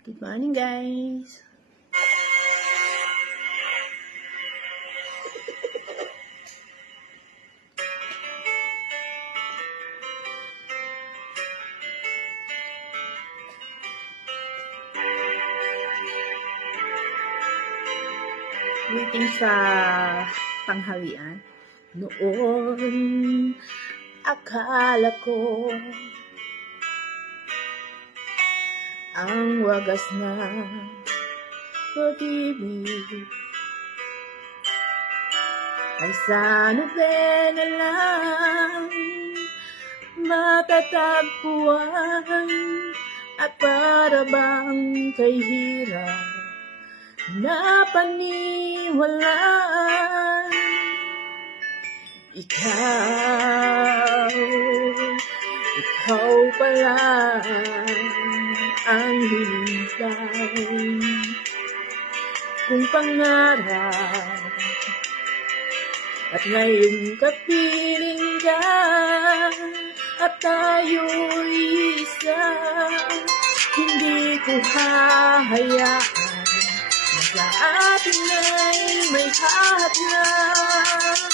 Good morning, guys. Waiting sa tanghalian. Noon, akala ko ang wagas na pag-ibig ay sa nobena lang matatagpuan at para bang kay hirap na paniwalaan. Ikaw pala ang hinintay kung pangarap, at ngayon kapiling ka at tayo'y isa. Hindi ko hahayaan na sa atin ay may hadlang.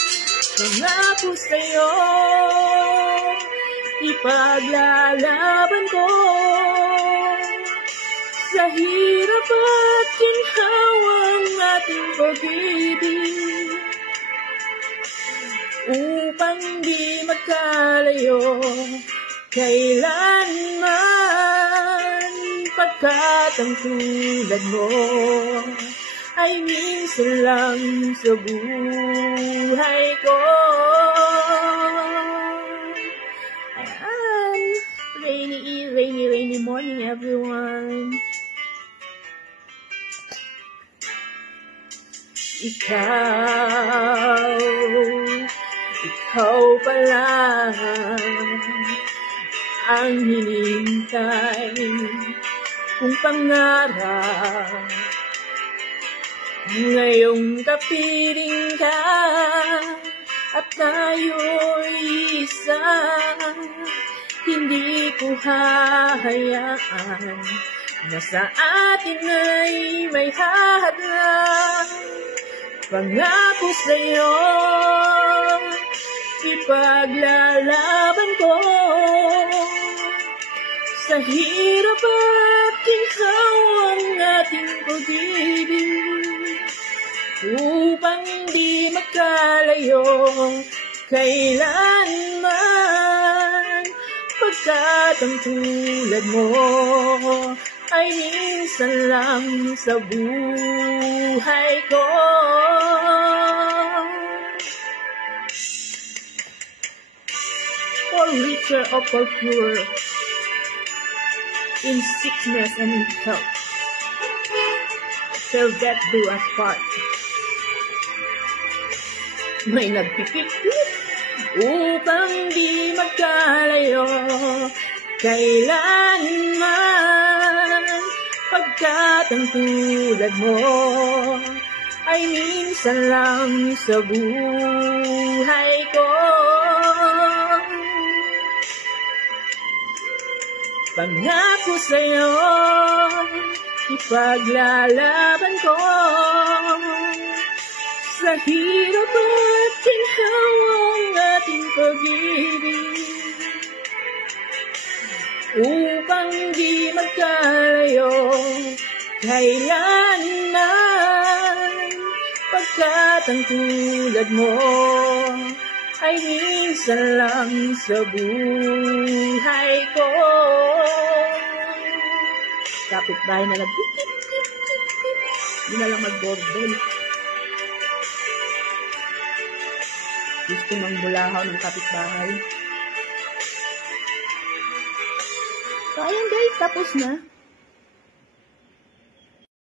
Pangako sa'yo, ipaglalaban ko sa hirap at ginhawang ating pag-ibig, upang di magkalayo kailanman, pagkat ang tulad mo ay minsan lang sa buhay ko. Rainy morning, everyone. Ikaw pala ang hinintay kung pangarap. Ngayong kapiling ka at tayo'y isa. Hindi ko hahayaan na sa atin ay may hadlang. Pangako sa'yo, ipaglalaban ko sa hirap at ginhawang ating pag-ibig, upang di magkalayo kailanman, pagkat ang tulad mo ay minsan lang sa buhay ko. For richer or for poorer, in sickness and in health, till death do us part. May nagpipikit upang di magkalayo kailanman, pagkat ang tulad mo ay minsan lang sa buhay ko. Pangako sa'yo, ipaglalaban ko sa hirap at ginhawang ating pag-ibig, upang di magkalayo kailanman, pagkat ang tulad mo ay minsan lang sa buhay ko. Kapitbahay na nag-tip-tip-tip-tip, hindi na lang mag-bordel. Gusto mang bulahaw ng kapitbahay. So, ayan guys, tapos na.